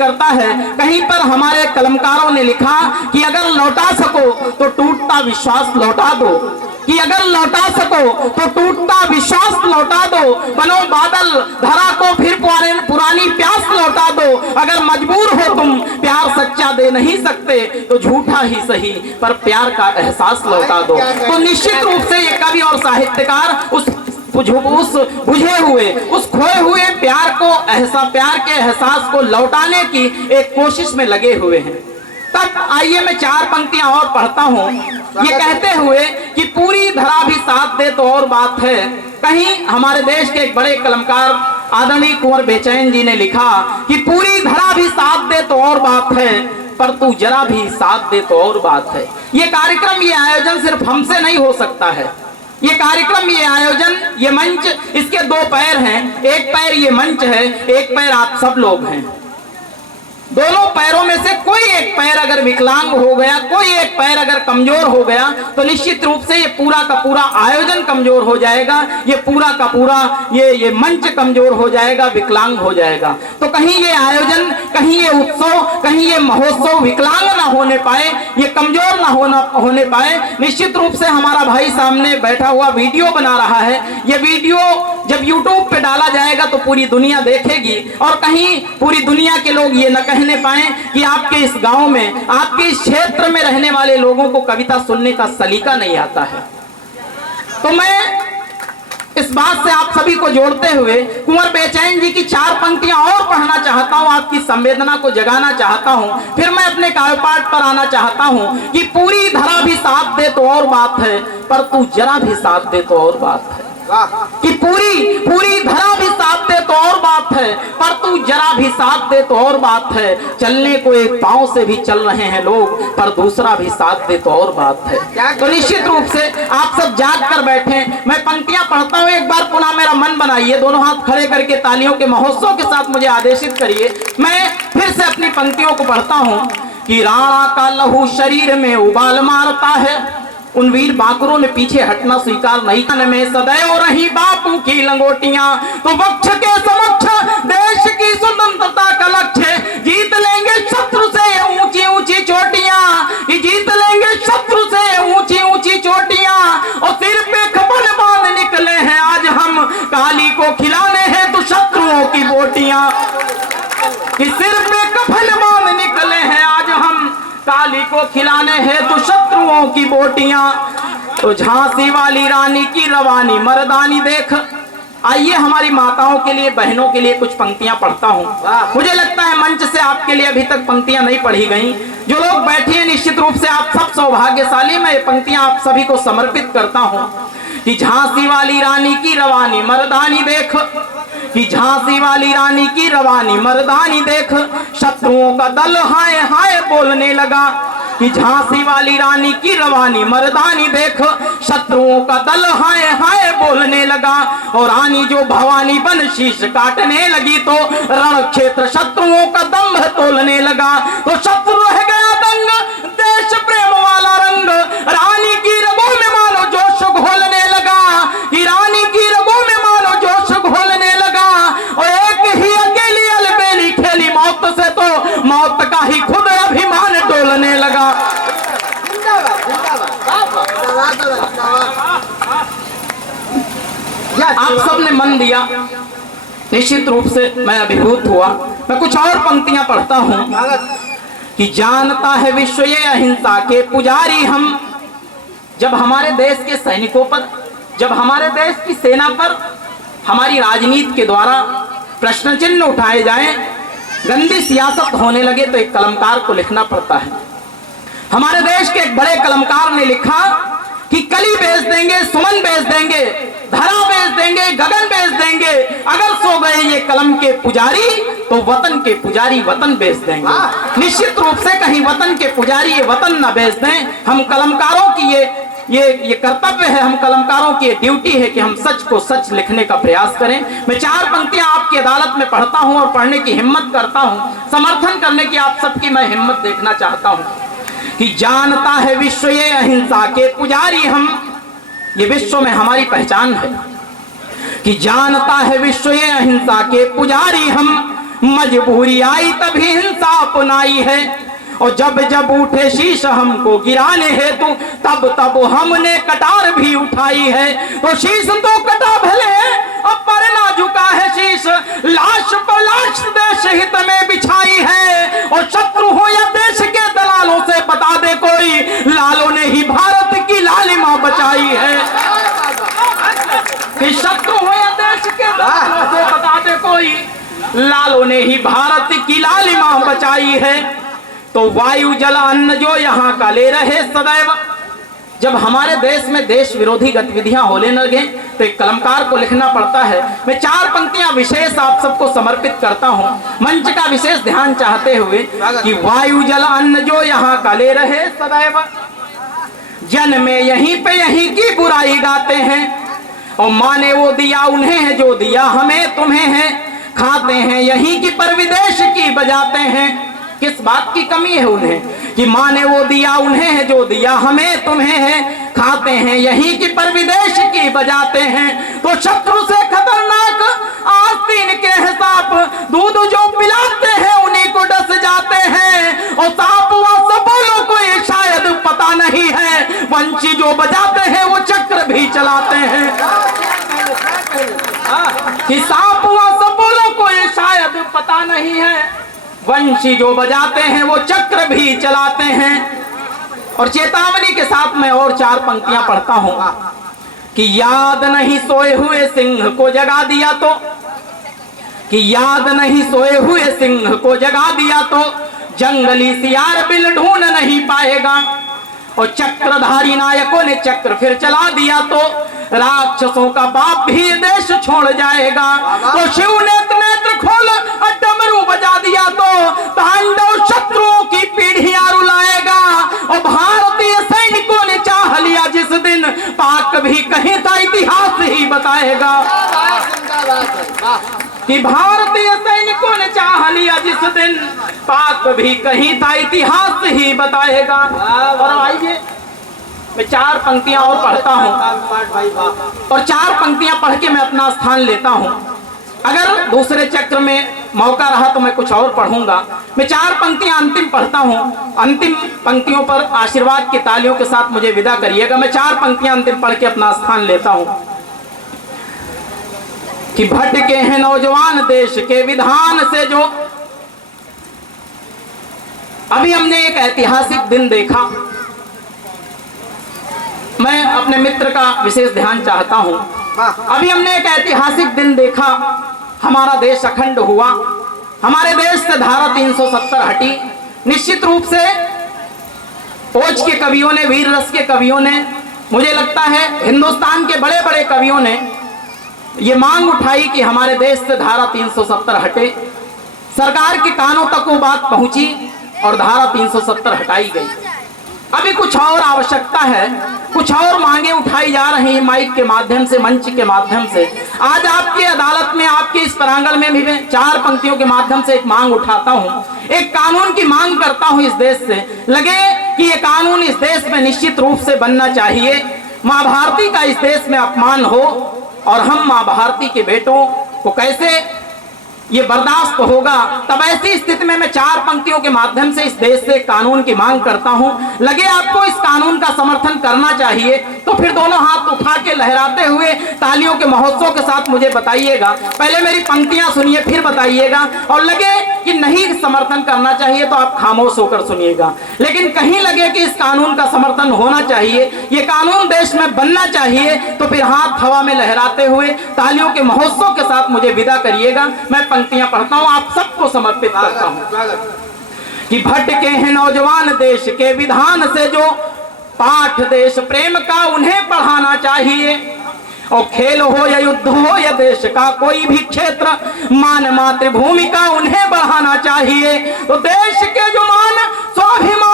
करता है। कहीं पर हमारे कलमकारों ने लिखा कि अगर लौटा सको तो टूटता विश्वास लौटा दो, कि अगर लौटा सको तो टूटता विश्वास लौटा दो, बनो बादल धरा को फिर पुरानी प्यास लौटा दो। अगर मजबूर हो तुम प्यार सच्चा दे नहीं सकते तो झूठा ही सही पर प्यार का एहसास लौटा दो। तो निश्चित रूप से ये कवि और साहित्यकार उस बुझे हुए, उस खोए हुए प्यार के एहसास को लौटाने की एक कोशिश में लगे हुए हैं। तब आइए मैं 4 पंक्तियां और पढ़ता हूं, ये कहते हुए कि पूरी धरा भी साथ दे तो और बात है। कहीं हमारे देश के एक बड़े कलमकार आदरणीय कुंवर बेचैन जी ने लिखा कि पूरी धरा भी साथ दे तो और बात है, पर तू जरा भी साथ दे तो और बात है। ये कार्यक्रम, ये आयोजन सिर्फ हमसे नहीं हो सकता है। ये कार्यक्रम, ये आयोजन, ये मंच, इसके 2 पैर हैं। एक पैर ये मंच है, एक पैर आप सब लोग हैं। दोनों पैरों में से कोई एक पैर अगर विकलांग हो गया, कोई एक पैर अगर कमजोर हो गया तो निश्चित रूप से ये पूरा का पूरा आयोजन कमजोर हो जाएगा, ये पूरा का पूरा ये मंच कमजोर हो जाएगा, विकलांग हो जाएगा। तो कहीं ये आयोजन, कहीं ये उत्सव, कहीं ये महोत्सव विकलांग ना होने पाए, ये कमजोर ना होने पाए। निश्चित रूप से हमारा भाई सामने बैठा हुआ वीडियो बना रहा है, ये वीडियो जब यूट्यूब पे डाला जाएगा तो पूरी दुनिया देखेगी और कहीं पूरी दुनिया के लोग ये न कहने पाए कि आपके इस गांव में, आपके इस क्षेत्र में रहने वाले लोगों को कविता सुनने का सलीका नहीं आता है। तो मैं इस बात से आप सभी को जोड़ते हुए कुंवर बेचैन जी की 4 पंक्तियां और पढ़ना चाहता हूं, आपकी संवेदना को जगाना चाहता हूं, फिर मैं अपने काव्यपाठ पर आना चाहता हूं कि पूरी धरा भी साथ दे तो और बात है, पर तू जरा भी साथ दे तो और बात है। कि पूरी धरा भी साथ दे तो और बात है, पर तू जरा भी साथ दे तो और बात है। चलने को एक पांव से भी चल रहे हैं लोग, पर दूसरा भी साथ दे तो और बात है। तो निश्चित रूप से आप सब जाग कर बैठे, मैं पंक्तियां पढ़ता हूं, एक बार पुनः मेरा मन बनाइए, दोनों हाथ खड़े करके तालियों के महोत्सव के साथ मुझे आदेशित करिए। मैं फिर से अपनी पंक्तियों को पढ़ता हूं कि राणा का लहू शरीर में उबाल मारता है, उन वीर बांकुरों ने पीछे हटना स्वीकार नहीं किया। में सदैव रही बापू की लंगोटियां, तो वक्ष के समक्ष देश की स्वतंत्रता का लक्ष्य, जीत लेंगे शत्रु से ऊंची ऊंची चोटियां, जीत लेंगे शत्रु से ऊंची ऊंची चोटियां। और सिर पे खपन बांध निकले हैं आज हम, काली को खिलाने हैं तो शत्रुओं की बोटियां। सिर पे कफन बांध निकले हैं आज हम, काली को खिलाने हैं तो शत्रुओं की बोटियां। तो झांसी वाली रानी की रवानी मर्दानी देख। आइए हमारी माताओं के लिए, बहनों के लिए कुछ पंक्तियां पढ़ता हूं। मुझे लगता है मंच से आपके लिए अभी तक पंक्तियां नहीं पढ़ी गई। जो लोग बैठे हैं निश्चित रूप से आप सब सौभाग्यशाली। मैं ये पंक्तियां आप सभी को समर्पित करता हूं कि झांसी वाली रानी की रवानी मर्दानी देख, कि झांसी वाली रानी की रवानी मर्दानी देख, शत्रुओं का दल हाय हाय बोलने लगा। कि झांसी वाली रानी की रवानी मर्दानी देख, शत्रुओं का दल हाय हाय बोलने लगा। और रानी जो भवानी बन शीश काटने लगी तो रण क्षेत्र शत्रुओं का दम्भ तोलने लगा। तो शत्रु रह गया दंग, देश प्रेम वाला रंग, रानी की रगों में मानो जोश घोलने लगा। कि रानी की रगों में मानो जोश घोलने लगा। और एक ही अकेली अलबेली खेली मौत से तो मौत का ही खुद अभिमान डोलने लगा। आप सबने मन दिया, निश्चित रूप से मैं अभिभूत हुआ। मैं कुछ और पंक्तियां पढ़ता हूं कि जानता है विश्व ये अहिंसा के पुजारी हम। जब हमारे देश के सैनिकों पर, जब हमारे देश की सेना पर हमारी राजनीति के द्वारा प्रश्न चिन्ह उठाए जाएं, गंदी सियासत होने लगे तो एक कलमकार को लिखना पड़ता है। हमारे देश के एक बड़े कलमकार ने लिखा कि कली बेच देंगे, सुमन बेच देंगे, धरा बेच देंगे, गगन बेच देंगे, अगर सो गए ये कलम के पुजारी तो वतन के पुजारी वतन बेच देंगे। निश्चित रूप से कहीं वतन के पुजारी ये वतन न बेच दें। हम कलमकारों की ये कर्तव्य है, हम कलमकारों की ड्यूटी है कि हम सच को सच लिखने का प्रयास करें। मैं 4 पंक्तियां आपकी अदालत में पढ़ता हूं और पढ़ने की हिम्मत करता हूं, समर्थन करने की आप सबकी मैं हिम्मत देखना चाहता हूं कि जानता है विश्व ये अहिंसा के पुजारी हम। ये विश्व में हमारी पहचान है कि जानता है विश्व ये अहिंसा के पुजारी हम। मजबूरी आई तभी हिंसा अपनाई है। और जब जब उठे शीश हमको गिराने हेतु तब तब हमने कटार भी उठाई है। तो शीश तो कटा भले अब पर ना झुका है शीश, लाश पर लाश देश हित में बिछाई है। और शत्रु हो या देश के दलालों से बता दे कोई, लालों ने ही भारत की लालिमा बचाई है। कि शत्रु हो या देश के दलालों से बता दे कोई, लालों ने ही भारत की लालिमा बचाई है। तो वायु जल अन्न जो यहाँ का ले रहे सदैव। जब हमारे देश में देश विरोधी गतिविधियां होने लगे तो एक कलमकार को लिखना पड़ता है। मैं 4 पंक्तियां विशेष आप सबको समर्पित करता हूं, मंच का विशेष ध्यान चाहते हुए कि वायु जल अन्न जो यहाँ का ले रहे सदैव, जन में यहीं पे यहीं की बुराई गाते हैं। और माने वो दिया उन्हें है जो दिया हमें तुम्हें है, खाते हैं यहीं की पर विदेश की बजाते हैं। किस बात की कमी है उन्हें कि माने वो दिया उन्हें है जो दिया हमें तुम्हें है, खाते हैं यहीं की पर विदेश की बजाते हैं। तो शत्रु से खतरनाक आस्तीन के हिसाब, दूध जो पिलाते हैं उन्हीं को डस जाते हैं। और सांप व सबोलों को ये शायद पता नहीं है, वंशी जो बजाते हैं वो चक्र भी चलाते हैं। कि सांप व सबोलों को ये शायद पता नहीं है, वंशी जो बजाते हैं वो चक्र भी चलाते हैं। और चेतावनी के साथ मैं और 4 पंक्तियां पढ़ता हूं कि याद नहीं सोए हुए सिंह को जगा दिया तो, कि याद नहीं सोए हुए सिंह को जगा दिया तो, जंगली सियार बिल ढूंढ नहीं पाएगा। और चक्रधारी नायकों ने चक्र फिर चला दिया तो, राक्षसों का बाप भी देश छोड़ जाएगा। तो शिव नेत्र नेत्र खोल डमरू बजा दिया तो, तांडव शत्रुओं की पीढ़ियां रुलाएगा। और भारतीय सैनिकों ने चाह लिया जिस दिन, पाक भी कहीं था इतिहास ही बताएगा। कि भारतीय सैनिकों ने चाह लिया जिस दिन, पाक भी कहीं था इतिहास ही बताएगा। और आइए मैं 4 पंक्तियां और पढ़ता हूं, और 4 पंक्तियां पढ़ के मैं अपना स्थान लेता हूं। अगर दूसरे चक्र में मौका रहा तो मैं कुछ और पढ़ूंगा। मैं 4 पंक्तियां अंतिम पढ़ता हूं, अंतिम पंक्तियों पर आशीर्वाद की तालियों के साथ मुझे विदा करिएगा। मैं 4 पंक्तियां अंतिम पढ़ के अपना स्थान लेता हूं। कि भटके हैं नौजवान देश के विधान से जो, अभी हमने एक ऐतिहासिक दिन देखा। मैं अपने मित्र का विशेष ध्यान चाहता हूं। अभी हमने एक ऐतिहासिक दिन देखा, हमारा देश अखंड हुआ, हमारे देश से धारा 370 हटी। निश्चित रूप से ओज के कवियों ने, वीर रस के कवियों ने, मुझे लगता है हिंदुस्तान के बड़े बड़े कवियों ने ये मांग उठाई कि हमारे देश से धारा 370 हटे। सरकार के कानों तक वो बात पहुंची और धारा 370 हटाई गई। अभी कुछ और आवश्यकता है, कुछ और मांगे उठाई जा रही हैं माइक के माध्यम से, मंच के माध्यम से। आज आपकी अदालत में, आपके इस प्रांगण में भी मैं 4 पंक्तियों के माध्यम से एक मांग उठाता हूं, एक कानून की मांग करता हूं इस देश से। लगे कि ये कानून इस देश में निश्चित रूप से बनना चाहिए। मां भारती का इस देश में अपमान हो और हम मां भारती के बेटों को कैसे ये बर्दाश्त होगा। तब ऐसी स्थिति में मैं 4 पंक्तियों के माध्यम से इस देश से कानून की मांग करता हूं। लगे आपको इस कानून का समर्थन करना चाहिए तो फिर दोनों हाथ उठा के लहराते हुए तालियों के महोत्सव के साथ मुझे बताइएगा। पहले मेरी पंक्तियां सुनिए फिर बताइएगा। और लगे कि नहीं समर्थन करना चाहिए तो आप खामोश होकर सुनिएगा। लेकिन कहीं लगे कि इस कानून का समर्थन होना चाहिए, ये कानून देश में बनना चाहिए, तो फिर हाथ हवा में लहराते हुए तालियों के महोत्सव के साथ मुझे विदा करिएगा। मैं पंक्तियां पढ़ता हूं, आप सबको समर्पित करता हूं। कि भटके हैं नौजवान देश के विधान से जो, पाठ देश प्रेम का उन्हें पढ़ाना चाहिए। और खेल हो या युद्ध हो या देश का कोई भी क्षेत्र, मान मातृभूमि का उन्हें बढ़ाना चाहिए। तो देश के जो मान स्वाभिमान